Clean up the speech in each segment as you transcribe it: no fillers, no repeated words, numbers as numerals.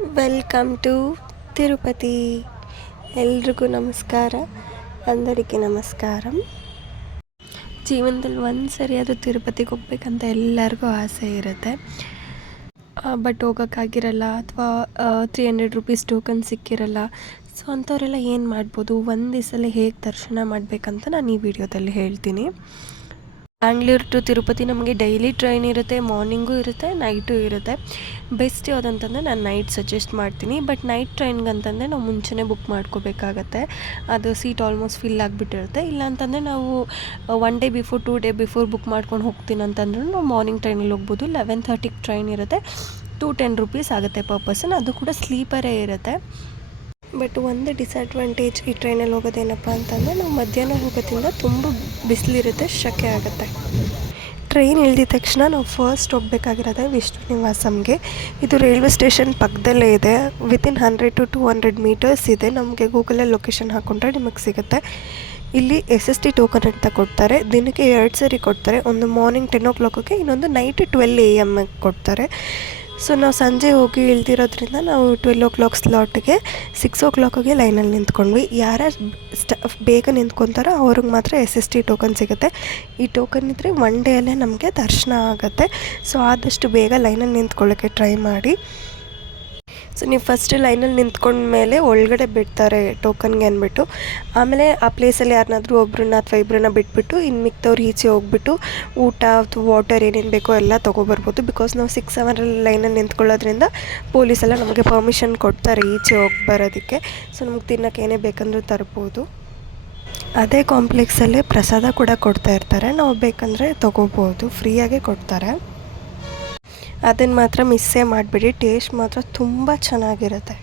Welcome to Tirupati. ಎಲ್ರಿಗೂ ನಮಸ್ಕಾರ, అందరికీ ನಮಸ್ಕಾರ. ಜೀವನದಲ್ಲಿ ಒಂದು ಸರಿ ಅದು ತಿರುಪತಿಗೆ ಹೋಗ್ಬೇಕಂತ ಎಲ್ಲರಿಗೂ ಆಸೆ ಇರುತ್ತೆ. ಬಟ್ ಹೋಗೋಕ್ಕಾಗಿರಲ್ಲ, ಅಥವಾ 300 ರೂಪೀಸ್ ಟೋಕನ್ ಸಿಕ್ಕಿರಲ್ಲ. ಸೊ ಅಂಥವರೆಲ್ಲ ಏನು ಮಾಡ್ಬೋದು, ಒಂದು ದಿವಸಲ್ಲೇ ಹೇಗೆ ದರ್ಶನ ಮಾಡಬೇಕಂತ ನಾನು ಈ ವಿಡಿಯೋದಲ್ಲಿ ಹೇಳ್ತೀನಿ. ಬ್ಯಾಂಗ್ಳೂರು ಟು ತಿರುಪತಿ ನಮಗೆ ಡೈಲಿ ಟ್ರೈನ್ ಇರುತ್ತೆ, ಮಾರ್ನಿಂಗೂ ಇರುತ್ತೆ, ನೈಟು ಇರುತ್ತೆ. ಬೆಸ್ಟ್ ಯಾವುದಂತಂದರೆ ನಾನು ನೈಟ್ ಸಜೆಸ್ಟ್ ಮಾಡ್ತೀನಿ. ಬಟ್ ನೈಟ್ ಟ್ರೈನ್ಗಂತಂದರೆ ನಾವು ಮುಂಚೆನೇ ಬುಕ್ ಮಾಡ್ಕೋಬೇಕಾಗತ್ತೆ. ಅದು ಸೀಟ್ ಆಲ್ಮೋಸ್ಟ್ ಫಿಲ್ ಆಗಿಬಿಟ್ಟಿರುತ್ತೆ. ಇಲ್ಲ ಅಂತಂದರೆ ನಾವು 1 day before 2 day before book ಮಾಡ್ಕೊಂಡು ಹೋಗ್ತೀನಿ ಅಂತಂದ್ರೂ ನಾವು ಮಾರ್ನಿಂಗ್ ಟ್ರೈನಲ್ಲಿ ಹೋಗ್ಬೋದು. 11:30ಗೆ ಟ್ರೈನ್ ಇರುತ್ತೆ. 210 ರೂಪೀಸ್ ಆಗುತ್ತೆ ಪರ್ ಪರ್ಸನ್. ಅದು ಕೂಡ ಸ್ಲೀಪರೇ ಇರುತ್ತೆ. ಬಟ್ ಒಂದು ಡಿಸ್ಅಡ್ವಾಂಟೇಜ್ ಈ ಟ್ರೈನಲ್ಲಿ ಹೋಗೋದೇನಪ್ಪ ಅಂತಂದರೆ ನಾವು ಮಧ್ಯಾಹ್ನ ಹೋಗೋದ್ರಿಂದ ತುಂಬ ಬಿಸಿಲಿರುತ್ತೆ, ಶೆಕೆ ಆಗುತ್ತೆ. ಟ್ರೈನ್ ಇಳಿದ ತಕ್ಷಣ ನಾವು ಫಸ್ಟ್ ಹೋಗಬೇಕಾಗಿರೋದೆ ವಿಷ್ಣು ನಿವಾಸಂಗೆ. ಇದು ರೈಲ್ವೆ ಸ್ಟೇಷನ್ ಪಕ್ಕದಲ್ಲೇ ಇದೆ. ವಿತಿನ್ 100 to 200 ಮೀಟರ್ಸ್ ಇದೆ. ನಮಗೆ ಗೂಗಲಲ್ಲಿ ಲೊಕೇಶನ್ ಹಾಕ್ಕೊಂಡ್ರೆ ನಿಮಗೆ ಸಿಗುತ್ತೆ. ಇಲ್ಲಿ SST ಟೋಕನ್ ಅಂತ ಕೊಡ್ತಾರೆ. ದಿನಕ್ಕೆ 2 ಸರಿ ಕೊಡ್ತಾರೆ. ಒಂದು ಮಾರ್ನಿಂಗ್ 10 o'clockಗೆ, ಇನ್ನೊಂದು ನೈಟ್ 12 AM ಕೊಡ್ತಾರೆ. ಸೊ ನಾವು ಸಂಜೆ ಹೋಗಿ ಇಳ್ದಿರೋದ್ರಿಂದ ನಾವು 12 o'clock ಸ್ಲಾಟ್ಗೆ 6 o'clockಗೆ ಲೈನಲ್ಲಿ ನಿಂತ್ಕೊಂಡ್ವಿ. ಯಾರ್ಯಾರು ಬೇಗ ನಿಂತ್ಕೊತಾರೋ ಅವ್ರಿಗೆ ಮಾತ್ರ SST ಟೋಕನ್ ಸಿಗುತ್ತೆ. ಈ ಟೋಕನ್ ಇದ್ದರೆ 1 ಡೇಯಲ್ಲೇ ನಮಗೆ ದರ್ಶನ ಆಗುತ್ತೆ. ಸೊ ಆದಷ್ಟು ಬೇಗ ಲೈನಲ್ಲಿ ನಿಂತ್ಕೊಳ್ಳೋಕ್ಕೆ ಟ್ರೈ ಮಾಡಿ. ಸೊ ನೀವು ಫಸ್ಟ್ ಲೈನಲ್ಲಿ ನಿಂತ್ಕೊಂಡ್ಮೇಲೆ ಒಳಗಡೆ ಬಿಡ್ತಾರೆ ಟೋಕನ್ಗೆ ಅಂದ್ಬಿಟ್ಟು. ಆಮೇಲೆ ಆ ಪ್ಲೇಸಲ್ಲಿ ಯಾರನ್ನಾದ್ರೂ ಒಬ್ಬರನ್ನ ಅಥವಾ ಇಬ್ಬರನ್ನ ಬಿಟ್ಬಿಟ್ಟು ಇನ್ನು ಮಿಕ್ದವ್ರು ಈಚೆ ಹೋಗ್ಬಿಟ್ಟು ಊಟ ಅಥವಾ ವಾಟರ್ ಏನೇನು ಬೇಕೋ ಎಲ್ಲ ತೊಗೊಬರ್ಬೋದು. ಬಿಕಾಸ್ ನಾವು 6-7 ಲೈನಲ್ಲಿ ನಿಂತ್ಕೊಳ್ಳೋದ್ರಿಂದ ಪೊಲೀಸೆಲ್ಲ ನಮಗೆ ಪರ್ಮಿಷನ್ ಕೊಡ್ತಾರೆ ಈಚೆ ಹೋಗಿ ಬರೋದಕ್ಕೆ. ಸೊ ನಮ್ಗೆ ತಿನ್ನೋಕೆ ಏನೇ ಬೇಕಂದ್ರೂ ತರ್ಬೋದು. ಅದೇ ಕಾಂಪ್ಲೆಕ್ಸಲ್ಲೇ ಪ್ರಸಾದ ಕೂಡ ಕೊಡ್ತಾ ಇರ್ತಾರೆ. ನಾವು ಬೇಕಂದರೆ ತೊಗೋಬೋದು, ಫ್ರೀಯಾಗೇ ಕೊಡ್ತಾರೆ. ಅದನ್ನು ಮಾತ್ರ ಮಿಸ್ಸೇ ಮಾಡಿಬಿಡಿ. ಟೇಸ್ಟ್ ಮಾತ್ರ ತುಂಬ ಚೆನ್ನಾಗಿರುತ್ತೆ.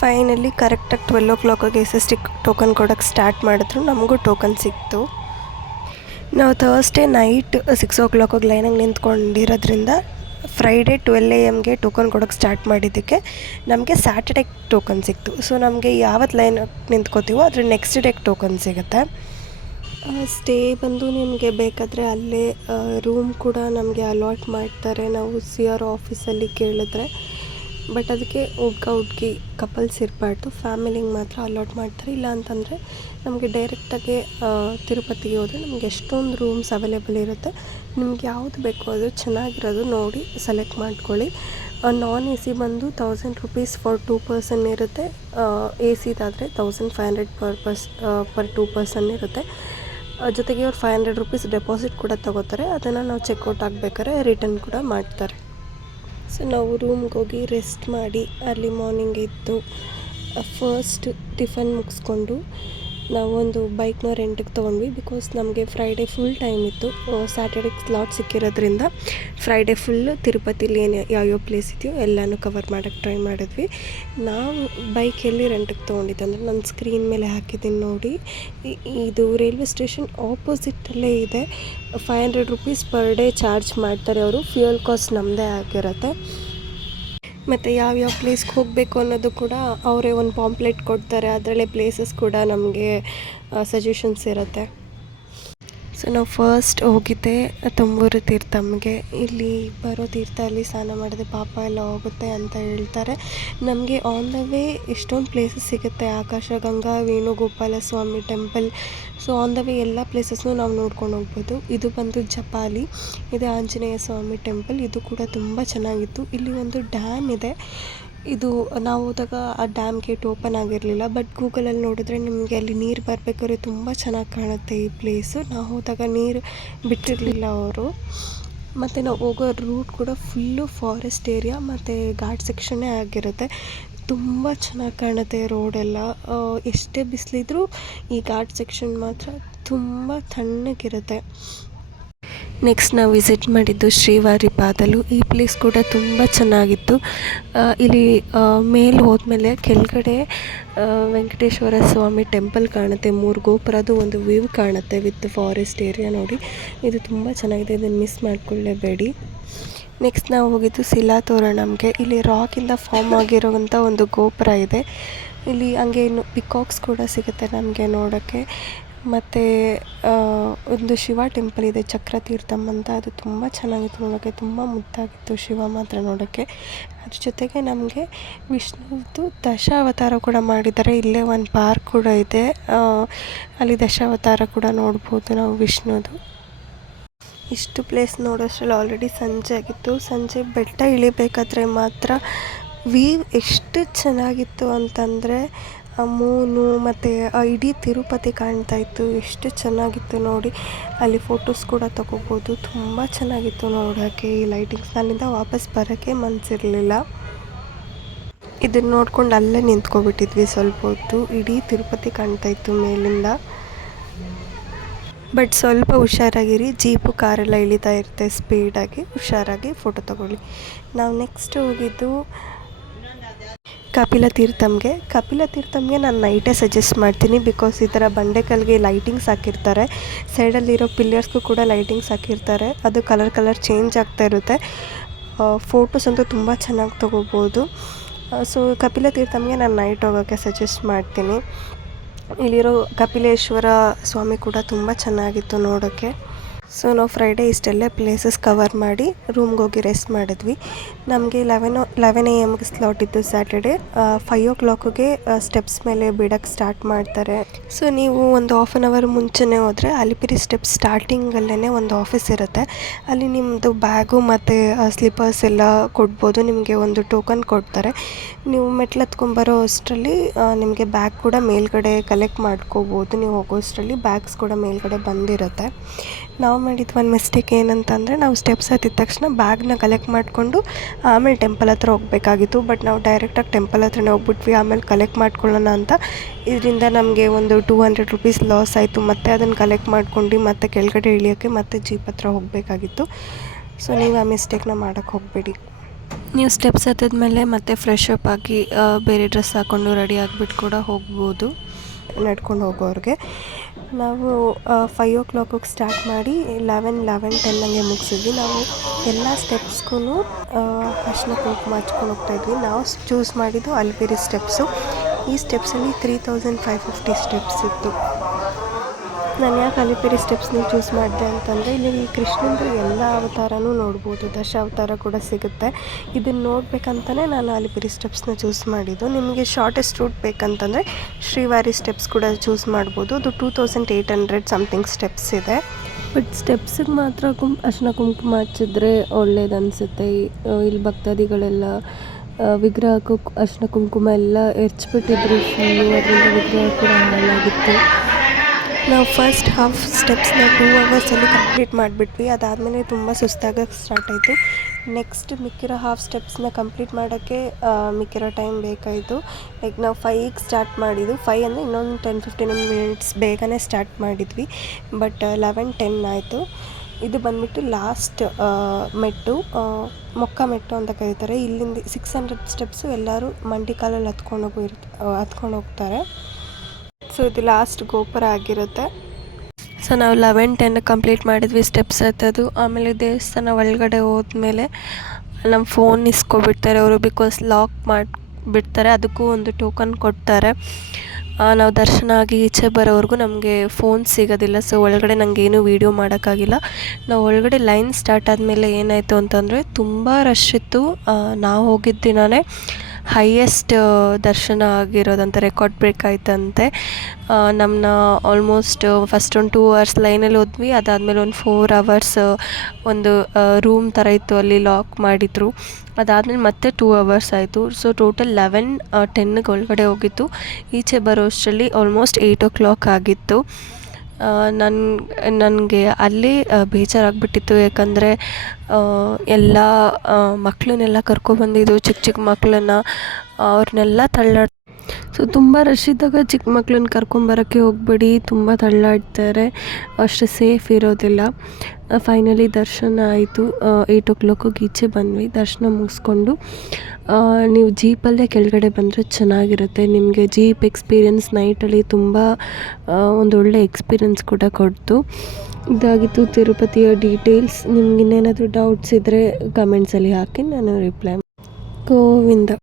ಫೈನಲಿ ಕರೆಕ್ಟಾಗಿ 12 o'clockಗೆ SST ಟೋಕನ್ ಕೊಡೋಕ್ಕೆ ಸ್ಟಾರ್ಟ್ ಮಾಡಿದ್ರು. ನಮಗೂ ಟೋಕನ್ ಸಿಕ್ತು. ನಾವು ಥರ್ಸ್ಡೇ ನೈಟ್ 6 o'clockಗೆ ಲೈನಾಗಿ ನಿಂತ್ಕೊಂಡಿರೋದ್ರಿಂದ ಫ್ರೈಡೇ 12 AMಗೆ ಟೋಕನ್ ಕೊಡೋಕ್ಕೆ ಸ್ಟಾರ್ಟ್ ಮಾಡಿದ್ದಕ್ಕೆ ನಮಗೆ ಸ್ಯಾಟರ್ಡೇ ಟೋಕನ್ ಸಿಕ್ತು. ಸೊ ನಮಗೆ ಯಾವತ್ತು ಲೈನ್ ನಿಂತ್ಕೋತೀವೋ ಅದ್ರ ನೆಕ್ಸ್ಟ್ ಡೇಗೆ ಟೋಕನ್ ಸಿಗುತ್ತೆ. ಸ್ಟೇ ಬಂದು ನಿಮಗೆ ಬೇಕಾದರೆ ಅಲ್ಲೇ ರೂಮ್ ಕೂಡ ನಮಗೆ ಅಲಾಟ್ ಮಾಡ್ತಾರೆ, ನಾವು CR ಆಫೀಸಲ್ಲಿ ಕೇಳಿದ್ರೆ. ಬಟ್ ಅದಕ್ಕೆ ಹುಡುಗಿ ಕಪಲ್ಸ್ ಇರಬಾರ್ದು, ಫ್ಯಾಮಿಲಿಗೆ ಮಾತ್ರ ಅಲಾಟ್ ಮಾಡ್ತಾರೆ. ಇಲ್ಲ ಅಂತಂದರೆ ನಮಗೆ ಡೈರೆಕ್ಟಾಗಿ ತಿರುಪತಿಗೆ ಹೋದರೆ ನಮಗೆ ಎಷ್ಟೊಂದು ರೂಮ್ಸ್ ಅವೈಲೇಬಲ್ ಇರುತ್ತೆ. ನಿಮ್ಗೆ ಯಾವುದು ಬೇಕೋ ಅದು ಚೆನ್ನಾಗಿರೋದು ನೋಡಿ ಸೆಲೆಕ್ಟ್ ಮಾಡ್ಕೊಳ್ಳಿ. ನಾನ್ AC ಬಂದು 1000 ರೂಪೀಸ್ ಫಾರ್ 2 person ಇರುತ್ತೆ. ACದಾದರೆ 1500 ಪರ್ 2 person ಇರುತ್ತೆ. ಜೊತೆಗೆ ಅವ್ರು 500 ರೂಪೀಸ್ ಡೆಪಾಸಿಟ್ ಕೂಡ ತೊಗೋತಾರೆ. ಅದನ್ನು ನಾವು ಚೆಕ್ಔಟ್ ಆಗಬೇಕಾದ್ರೆ ರಿಟರ್ನ್ ಕೂಡ ಮಾಡ್ತಾರೆ. ಸೊ ನಾವು ರೂಮ್ಗೆ ಹೋಗಿ ರೆಸ್ಟ್ ಮಾಡಿ ಅಲ್ಲಿ ಮಾರ್ನಿಂಗ್ ಎದ್ದು ಫಸ್ಟ್ ಟಿಫನ್ ಮುಗಿಸ್ಕೊಂಡು ನಾವೊಂದು ಬೈಕ್ನ ರೆಂಟಿಗೆ ತೊಗೊಂಡ್ವಿ. ಬಿಕಾಸ್ ನಮಗೆ ಫ್ರೈಡೇ ಫುಲ್ ಟೈಮ್ ಇತ್ತು. ಸ್ಯಾಟರ್ಡೇ ಸ್ಲಾಟ್ ಸಿಕ್ಕಿರೋದ್ರಿಂದ ಫ್ರೈಡೇ ಫುಲ್ಲು ತಿರುಪತಿಲಿ ಏನು ಯಾವ್ಯಾವ ಪ್ಲೇಸ್ ಇದೆಯೋ ಎಲ್ಲನೂ ಕವರ್ ಮಾಡೋಕ್ಕೆ ಟ್ರೈ ಮಾಡಿದ್ವಿ. ನಾವು ಬೈಕ್ ಎಲ್ಲಿ ರೆಂಟಿಗೆ ತೊಗೊಂಡಿದ್ದೆ ಅಂದರೆ ನಾನು ಸ್ಕ್ರೀನ್ ಮೇಲೆ ಹಾಕಿದ್ದೀನಿ ನೋಡಿ. ಇದು ರೈಲ್ವೆ ಸ್ಟೇಷನ್ ಆಪೋಸಿಟಲ್ಲೇ ಇದೆ. 500 ರೂಪೀಸ್ ಪರ್ ಡೇ ಚಾರ್ಜ್ ಮಾಡ್ತಾರೆ ಅವರು. ಫ್ಯೂಯಲ್ ಕಾಸ್ಟ್ ನಮ್ಮದೇ ಆಗಿರುತ್ತೆ. ಮತ್ತು ಯಾವ್ಯಾವ ಪ್ಲೇಸ್ಗೆ ಹೋಗಬೇಕು ಅನ್ನೋದು ಕೂಡ ಅವರೇ ಒಂದು ಪಾಂಪ್ಲೆಟ್ ಕೊಡ್ತಾರೆ. ಅದರಲ್ಲೇ ಪ್ಲೇಸಸ್ ಕೂಡ ನಮಗೆ ಸಜೆಷನ್ಸ್ ಇರುತ್ತೆ. ಸೊ ನಾವು ಫಸ್ಟ್ ಹೋಗಿದ್ದೆ ತುಂಬೂರು ತೀರ್ಥಮ್ಗೆ. ಇಲ್ಲಿ ಬರೋ ತೀರ್ಥದಲ್ಲಿ ಸ್ನಾನ ಮಾಡಿದ್ರೆ ಪಾಪ ಎಲ್ಲ ಹೋಗುತ್ತೆ ಅಂತ ಹೇಳ್ತಾರೆ. ನಮಗೆ ಆನ್ ದ ವೇ ಎಷ್ಟೊಂದು ಪ್ಲೇಸಸ್ ಸಿಗುತ್ತೆ. Akashaganga, Venugopala Swamy temple. So on the way ಎಲ್ಲ ಪ್ಲೇಸಸ್ನೂ ನಾವು ನೋಡ್ಕೊಂಡು ಹೋಗ್ಬೋದು. ಇದು ಬಂದು ಜಪಾಲಿ, ಇದು ಆಂಜನೇಯ ಸ್ವಾಮಿ ಟೆಂಪಲ್. ಇದು ಕೂಡ ತುಂಬ ಚೆನ್ನಾಗಿತ್ತು. ಇಲ್ಲಿ ಒಂದು ಡ್ಯಾಮ್ ಇದೆ. ಇದು ನಾವು ಹೋದಾಗ ಆ ಡ್ಯಾಮ್ ಗೇಟ್ ಓಪನ್ ಆಗಿರಲಿಲ್ಲ. ಬಟ್ ಗೂಗಲಲ್ಲಿ ನೋಡಿದ್ರೆ ನಿಮಗೆ ಅಲ್ಲಿ ನೀರು ಬರಬೇಕಾದ್ರೆ ತುಂಬ ಚೆನ್ನಾಗಿ ಕಾಣುತ್ತೆ ಈ ಪ್ಲೇಸು. ನಾವು ಹೋದಾಗ ನೀರು ಬಿಟ್ಟಿರಲಿಲ್ಲ ಅವರು. ಮತ್ತು ನಾವು ಹೋಗೋ ರೂಟ್ ಕೂಡ ಫುಲ್ಲು ಫಾರೆಸ್ಟ್ ಏರಿಯಾ ಮತ್ತು ಘಾಟ್ ಸೆಕ್ಷನ್ನೇ ಆಗಿರುತ್ತೆ. ತುಂಬ ಚೆನ್ನಾಗಿ ಕಾಣುತ್ತೆ ರೋಡೆಲ್ಲ. ಎಷ್ಟೇ ಬಿಸಿಲಿದ್ರೂ ಈ ಘಾಟ್ ಸೆಕ್ಷನ್ ಮಾತ್ರ ತುಂಬ ತಣ್ಣಗಿರುತ್ತೆ. ನೆಕ್ಸ್ಟ್ ನಾವು ವಿಸಿಟ್ ಮಾಡಿದ್ದು ಶ್ರೀವಾರಿ ಪಾದಲು. ಈ ಪ್ಲೇಸ್ ಕೂಡ ತುಂಬ ಚೆನ್ನಾಗಿತ್ತು. ಇಲ್ಲಿ ಮೇಲೆ ಹೋದ್ಮೇಲೆ ಕೆಳಗಡೆ ವೆಂಕಟೇಶ್ವರ ಸ್ವಾಮಿ ಟೆಂಪಲ್ ಕಾಣುತ್ತೆ. 3 ಗೋಪುರದ್ದು ಒಂದು ವ್ಯೂ ಕಾಣುತ್ತೆ ವಿತ್ ಫಾರೆಸ್ಟ್ ಏರಿಯಾ ನೋಡಿ. ಇದು ತುಂಬ ಚೆನ್ನಾಗಿದೆ, ಇದನ್ನು ಮಿಸ್ ಮಾಡಿಕೊಳ್ಳೇಬೇಡಿ. ನೆಕ್ಸ್ಟ್ ನಾವು ಹೋಗಿದ್ದು ಶಿಲಾತೋರಣಂಗೆ. ಇಲ್ಲಿ ರಾಕಿಂದ ಫಾರ್ಮ್ ಆಗಿರೋವಂಥ ಒಂದು ಗೋಪುರ ಇದೆ. ಇಲ್ಲಿ ಹಂಗೆ ಇನ್ನು ಪಿಕಾಕ್ಸ್ ಕೂಡ ಸಿಗುತ್ತೆ ನಮಗೆ ನೋಡೋಕ್ಕೆ. ಮತ್ತು ಒಂದು ಶಿವ ಟೆಂಪಲ್ ಇದೆ, ಚಕ್ರತೀರ್ಥಂ ಅಂತ. ಅದು ತುಂಬ ಚೆನ್ನಾಗಿತ್ತು ನೋಡೋಕ್ಕೆ, ತುಂಬ ಮುದ್ದಾಗಿತ್ತು ಶಿವ ಮಾತ್ರ ನೋಡೋಕ್ಕೆ. ಅದ್ರ ಜೊತೆಗೆ ನಮಗೆ ವಿಷ್ಣುದು ದಶಾವತಾರ ಕೂಡ ಮಾಡಿದ್ದಾರೆ. ಇಲ್ಲೇ ಒಂದು ಪಾರ್ಕ್ ಕೂಡ ಇದೆ, ಅಲ್ಲಿ ದಶಾವತಾರ ಕೂಡ ನೋಡ್ಬೋದು ನಾವು ವಿಷ್ಣುದು. ಇಷ್ಟು ಪ್ಲೇಸ್ ನೋಡೋಷ್ಟರಲ್ಲಿ ಆಲ್ರೆಡಿ ಸಂಜೆ ಆಗಿತ್ತು. ಸಂಜೆ ಬೆಟ್ಟ ಇಳಿಬೇಕಾದ್ರೆ ಮಾತ್ರ ವ್ಯೂ ಎಷ್ಟು ಚೆನ್ನಾಗಿತ್ತು ಅಂತಂದರೆ, ಆ ಮೂನು ಮತ್ತು ಆ ಇಡೀ ತಿರುಪತಿ ಕಾಣ್ತಾಯಿತ್ತು. ಎಷ್ಟು ಚೆನ್ನಾಗಿತ್ತು ನೋಡಿ. ಅಲ್ಲಿ ಫೋಟೋಸ್ ಕೂಡ ತೊಗೋಬೋದು. ತುಂಬ ಚೆನ್ನಾಗಿತ್ತು ನೋಡೋಕ್ಕೆ ಈ ಲೈಟಿಂಗ್ಸ್. ಅಲ್ಲಿಂದ ವಾಪಸ್ ಬರೋಕ್ಕೆ ಮನಸ್ಸಿರಲಿಲ್ಲ. ಇದನ್ನು ನೋಡ್ಕೊಂಡು ಅಲ್ಲೇ ನಿಂತ್ಕೊಬಿಟ್ಟಿದ್ವಿ ಸ್ವಲ್ಪ ಹೊತ್ತು. ಇಡೀ ತಿರುಪತಿ ಕಾಣ್ತಾಯಿತ್ತು ಮೇಲಿಂದ. ಬಟ್ ಸ್ವಲ್ಪ ಹುಷಾರಾಗಿರಿ, ಜೀಪು ಕಾರೆಲ್ಲ ಇಳಿತಾ ಇರುತ್ತೆ ಸ್ಪೀಡಾಗಿ, ಹುಷಾರಾಗಿ ಫೋಟೋ ತಗೊಳ್ಳಿ. ನಾವು ನೆಕ್ಸ್ಟ್ ಹೋಗಿದ್ದು ಕಪಿಲ ತೀರ್ಥಮ್ಗೆ ನಾನು ನೈಟೇ ಸಜೆಸ್ಟ್ ಮಾಡ್ತೀನಿ. ಬಿಕಾಸ್ ಈ ಥರ ಬಂಡೆಕಲ್ಗೆ ಲೈಟಿಂಗ್ಸ್ ಹಾಕಿರ್ತಾರೆ, ಸೈಡಲ್ಲಿರೋ ಪಿಲ್ಲರ್ಸ್ಗೂ ಕೂಡ ಲೈಟಿಂಗ್ಸ್ ಹಾಕಿರ್ತಾರೆ. ಅದು ಕಲರ್ ಚೇಂಜ್ ಆಗ್ತಾ ಇರುತ್ತೆ. ಫೋಟೋಸ್ ಅಂತೂ ತುಂಬ ಚೆನ್ನಾಗಿ ತೊಗೋಬೋದು. ಸೊ ಕಪಿಲ ತೀರ್ಥಮ್ಗೆ ನಾನು ನೈಟ್ ಹೋಗೋಕ್ಕೆ ಸಜೆಸ್ಟ್ ಮಾಡ್ತೀನಿ. ಇಲ್ಲಿರೋ ಕಪಿಲೇಶ್ವರ ಸ್ವಾಮಿ ಕೂಡ ತುಂಬ ಚೆನ್ನಾಗಿತ್ತು ನೋಡೋಕ್ಕೆ. ಸೊ ನಾವು ಫ್ರೈಡೇ ಇಷ್ಟೆಲ್ಲ ಪ್ಲೇಸಸ್ ಕವರ್ ಮಾಡಿ ರೂಮ್ಗೆ ಹೋಗಿ ರೆಸ್ಟ್ ಮಾಡಿದ್ವಿ. ನಮಗೆ 11 AM ಸ್ಲಾಟ್ ಇತ್ತು ಸ್ಯಾಟರ್ಡೆ. 5 o'clockಗೆ ಸ್ಟೆಪ್ಸ್ ಮೇಲೆ ಬಿಡೋಕ್ಕೆ ಸ್ಟಾರ್ಟ್ ಮಾಡ್ತಾರೆ. ಸೊ ನೀವು ಒಂದು ಹಾಫ್ ಆನ್ ಅವರ್ ಮುಂಚೆನೇ ಹೋದರೆ ಅಲಿಪಿರಿ ಸ್ಟೆಪ್ಸ್ ಸ್ಟಾರ್ಟಿಂಗಲ್ಲೇ ಒಂದು ಆಫೀಸ್ ಇರುತ್ತೆ. ಅಲ್ಲಿ ನಿಮ್ಮದು ಬ್ಯಾಗು ಮತ್ತು ಸ್ಲಿಪ್ಪರ್ಸ್ ಎಲ್ಲ ಕೊಡ್ಬೋದು. ನಿಮಗೆ ಒಂದು ಟೋಕನ್ ಕೊಡ್ತಾರೆ. ನೀವು ಮೆಟ್ಲು ಹತ್ಕೊಂಬರೋ ಅಷ್ಟರಲ್ಲಿ ನಿಮಗೆ ಬ್ಯಾಗ್ ಕೂಡ ಮೇಲ್ಗಡೆ ಕಲೆಕ್ಟ್ ಮಾಡ್ಕೋಬೋದು. ನೀವು ಹೋಗೋಷ್ಟರಲ್ಲಿ ಬ್ಯಾಗ್ಸ್ ಕೂಡ ಮೇಲ್ಗಡೆ ಬಂದಿರುತ್ತೆ. ನಾವು ಮಾಡಿದ್ದು ಒಂದು ಮಿಸ್ಟೇಕ್ ಏನಂತಂದರೆ, ನಾವು ಸ್ಟೆಪ್ಸ್ ಹತ್ತಿದ ತಕ್ಷಣ ಬ್ಯಾಗ್ನ ಕಲೆಕ್ಟ್ ಮಾಡಿಕೊಂಡು ಆಮೇಲೆ ಟೆಂಪಲ್ ಹತ್ರ ಹೋಗಬೇಕಾಗಿತ್ತು. ಬಟ್ ನಾವು ಡೈರೆಕ್ಟಾಗಿ ಟೆಂಪಲ್ ಹತ್ರನೇ ಹೋಗ್ಬಿಟ್ವಿ. ಆಮೇಲೆ ಕಲೆಕ್ಟ್ ಮಾಡ್ಕೊಳ್ಳೋಣ ಅಂತ. ಇದರಿಂದ ನಮಗೆ ಒಂದು 200 rupees ಲಾಸ್ ಆಯಿತು. ಮತ್ತು ಅದನ್ನು ಕಲೆಕ್ಟ್ ಮಾಡ್ಕೊಂಡು ಮತ್ತೆ ಕೆಳಗಡೆ ಇಳಿಯೋಕ್ಕೆ ಮತ್ತೆ ಜೀಪ್ ಹತ್ರ ಹೋಗಬೇಕಾಗಿತ್ತು. ಸೊ ನೀವು ಆ ಮಿಸ್ಟೇಕ್ನ ಮಾಡೋಕ್ಕೆ ಹೋಗಬೇಡಿ. ನೀವು ಸ್ಟೆಪ್ಸ್ ಹತ್ತಿದ್ಮೇಲೆ ಮತ್ತೆ ಫ್ರೆಶ್ ಅಪ್ ಆಗಿ ಬೇರೆ ಡ್ರೆಸ್ ಹಾಕ್ಕೊಂಡು ರೆಡಿ ಆಗಿಬಿಟ್ಟು ಕೂಡ ಹೋಗ್ಬೋದು ನಡ್ಕೊಂಡು ಹೋಗೋರಿಗೆ. ನಾವು 5 o'clockಗೆ ಸ್ಟಾರ್ಟ್ ಮಾಡಿ 11:10 ಹಂಗೆ ಮುಗಿಸಿದ್ವಿ. ನಾವು ಎಲ್ಲ ಸ್ಟೆಪ್ಸ್ಗೂ ಅರಿಶಿನ ಕುಂಕುಮ ಹಚ್ಕೊಂಡು ಹೋಗ್ತಾಯಿದ್ವಿ. ನಾವು ಚೂಸ್ ಮಾಡಿದ್ದು ಅಲಿಪಿರಿ ಸ್ಟೆಪ್ಸು. ಈ ಸ್ಟೆಪ್ಸಲ್ಲಿ 3550 ಸ್ಟೆಪ್ಸ್ ಇತ್ತು. ನಾನು ಯಾಕೆ ಅಲಿಪಿರಿ ಸ್ಟೆಪ್ಸ್ನ ಚೂಸ್ ಮಾಡಿದೆ ಅಂತಂದರೆ, ಇಲ್ಲಿ ಕೃಷ್ಣಂದು ಎಲ್ಲ ಅವತಾರನೂ ನೋಡ್ಬೋದು, ದಶಾವತಾರ ಕೂಡ ಸಿಗುತ್ತೆ. ಇದನ್ನು ನೋಡಬೇಕಂತಲೇ ನಾನು ಅಲಿಪಿರಿ ಸ್ಟೆಪ್ಸ್ನ ಚೂಸ್ ಮಾಡಿದ್ದು. ನಿಮಗೆ ಶಾರ್ಟೆಸ್ಟ್ ರೂಟ್ ಬೇಕಂತಂದರೆ ಶ್ರೀವಾರಿ ಸ್ಟೆಪ್ಸ್ ಕೂಡ ಚೂಸ್ ಮಾಡ್ಬೋದು. ಅದು 2800 ಸಮಥಿಂಗ್ ಸ್ಟೆಪ್ಸ್ ಇದೆ. ಬಟ್ ಸ್ಟೆಪ್ಸಿಗೆ ಮಾತ್ರ ಅರಿಶಿನ ಕುಂಕುಮ ಹಚ್ಚಿದ್ರೆ ಒಳ್ಳೇದು ಅನಿಸುತ್ತೆ. ಇಲ್ಲಿ ಭಕ್ತಾದಿಗಳೆಲ್ಲ ವಿಗ್ರಹಕ್ಕೂ ಅರಿಶಿನ ಕುಂಕುಮ ಎಲ್ಲ ಎರಚಿಬಿಟ್ಟಿದ್ರು ಫುಲ್ಲು. ಅದರಿಂದ ವಿಗ್ರಹ ಕೂಡ ಹಾಳಾಗಿತ್ತು. ನಾವು ಫಸ್ಟ್ ಹಾಫ್ ಸ್ಟೆಪ್ಸ್ನ 2 hours ಕಂಪ್ಲೀಟ್ ಮಾಡಿಬಿಟ್ವಿ. ಅದಾದಮೇಲೆ ತುಂಬ ಸುಸ್ತಾಗಕ್ಕೆ ಸ್ಟಾರ್ಟ್ ಆಯಿತು. ನೆಕ್ಸ್ಟ್ ಮಿಕ್ಕಿರೋ ಹಾಫ್ ಸ್ಟೆಪ್ಸ್ನ ಕಂಪ್ಲೀಟ್ ಮಾಡೋಕ್ಕೆ ಮಿಕ್ಕಿರೋ ಟೈಮ್ ಬೇಕಾಯಿತು. ಲೈಕ್ ನಾವು 5ಗೆ ಸ್ಟಾರ್ಟ್ ಮಾಡಿದ್ದು. 5 ಅಂದರೆ ಇನ್ನೊಂದು 10-15 minutes ಬೇಗನೆ ಸ್ಟಾರ್ಟ್ ಮಾಡಿದ್ವಿ. ಬಟ್ 11:10 ಆಯಿತು. ಇದು ಬಂದುಬಿಟ್ಟು ಲಾಸ್ಟ್ ಮೆಟ್ಟು, ಮೊಕ್ಕ ಮೆಟ್ಟು ಅಂತ ಕರೀತಾರೆ. ಇಲ್ಲಿಂದ 600 ಸ್ಟೆಪ್ಸು ಎಲ್ಲರೂ ಮಂಡಿ ಕಾಲಲ್ಲಿ ಹತ್ಕೊಂಡು ಹೋಗ್ತಾರೆ. ಸೊ ಇದು ಲಾಸ್ಟ್ ಗೋಪುರ ಆಗಿರುತ್ತೆ. ಸೊ ನಾವು 11:10 ಕಂಪ್ಲೀಟ್ ಮಾಡಿದ್ವಿ ಸ್ಟೆಪ್ಸ್ ಹತ್ತೋದು. ಆಮೇಲೆ ದೇವಸ್ಥಾನ ಒಳಗಡೆ ಹೋದ್ಮೇಲೆ ನಮ್ಮ ಫೋನ್ ಇಸ್ಕೊಬಿಡ್ತಾರೆ ಅವರು. ಬಿಕಾಸ್ ಲಾಕ್ ಮಾಡಿಬಿಡ್ತಾರೆ. ಅದಕ್ಕೂ ಒಂದು ಟೋಕನ್ ಕೊಡ್ತಾರೆ. ನಾವು ದರ್ಶನ ಆಗಿ ಈಚೆ ಬರೋವರೆಗೂ ನಮಗೆ ಫೋನ್ ಸಿಗೋದಿಲ್ಲ. ಸೊ ಒಳಗಡೆ ನನಗೇನು ವೀಡಿಯೋ ಮಾಡೋಕ್ಕಾಗಿಲ್ಲ. ನಾವು ಒಳಗಡೆ ಲೈನ್ ಸ್ಟಾರ್ಟ್ ಆದಮೇಲೆ ಏನಾಯಿತು ಅಂತಂದರೆ, ತುಂಬ ರಶ್ ಇತ್ತು. ನಾವು ಹೋಗಿದ್ದ ದಿನವೇ ಹೈಯೆಸ್ಟ್ ದರ್ಶನ ಆಗಿರೋದಂತ ರೆಕಾರ್ಡ್ ಬ್ರೇಕ್ ಆಯ್ತಂತೆ. ನಮ್ಮನ್ನ ಆಲ್ಮೋಸ್ಟ್ ಫಸ್ಟ್ ಒಂದು 2 hours ಲೈನಲ್ಲಿ ಹೋದ್ವಿ. ಅದಾದಮೇಲೆ ಒಂದು 4 hours ಒಂದು ರೂಮ್ ಥರ ಇತ್ತು, ಅಲ್ಲಿ ಲಾಕ್ ಮಾಡಿದರು. ಅದಾದಮೇಲೆ ಮತ್ತೆ 2 hours ಆಯಿತು. ಸೊ ಟೋಟಲ್ 11:10 ಒಳಗಡೆ ಹೋಗಿತ್ತು. ಈಚೆ ಬರೋ ಅಷ್ಟರಲ್ಲಿ ಆಲ್ಮೋಸ್ಟ್ 8 o'clock ಆಗಿತ್ತು. ನನಗೆ ಅಲ್ಲಿ ಬೇಜಾರಾಗ್ಬಿಟ್ಟಿತ್ತು. ಯಾಕಂದರೆ ಎಲ್ಲ ಮಕ್ಕಳನ್ನೆಲ್ಲ ಕರ್ಕೊಬಂದಿದ್ದು, ಚಿಕ್ಕ ಮಕ್ಕಳನ್ನ, ಅವ್ರನ್ನೆಲ್ಲ ಸೊ ತುಂಬ ರಶ್ ಇದ್ದಾಗ ಚಿಕ್ಕ ಮಕ್ಳನ್ನ ಕರ್ಕೊಂಬರೋಕ್ಕೆ ಹೋಗಬೇಡಿ, ತುಂಬ ತಳ್ಳಾಡ್ತಾರೆ, ಅಷ್ಟು ಸೇಫ್ ಇರೋದಿಲ್ಲ. ಫೈನಲಿ ದರ್ಶನ ಆಯಿತು. 8 o'clockಗೆ ಈಚೆ ಬಂದ್ವಿ. ದರ್ಶನ ಮುಗಿಸ್ಕೊಂಡು ನೀವು ಜೀಪಲ್ಲೇ ಕೆಳಗಡೆ ಬಂದರೆ ಚೆನ್ನಾಗಿರುತ್ತೆ. ನಿಮಗೆ ಜೀಪ್ ಎಕ್ಸ್ಪೀರಿಯನ್ಸ್ ನೈಟಲ್ಲಿ ತುಂಬ ಒಂದೊಳ್ಳೆ ಎಕ್ಸ್ಪೀರಿಯನ್ಸ್ ಕೂಡ ಕೊಡ್ತು. ಇದಾಗಿತ್ತು ತಿರುಪತಿಯ ಡೀಟೇಲ್ಸ್. ನಿಮ್ಗೆ ಇನ್ನೇನಾದರೂ ಡೌಟ್ಸ್ ಇದ್ದರೆ ಕಮೆಂಟ್ಸಲ್ಲಿ ಹಾಕಿ, ನಾನು ರಿಪ್ಲೈ. ಗೋವಿಂದ.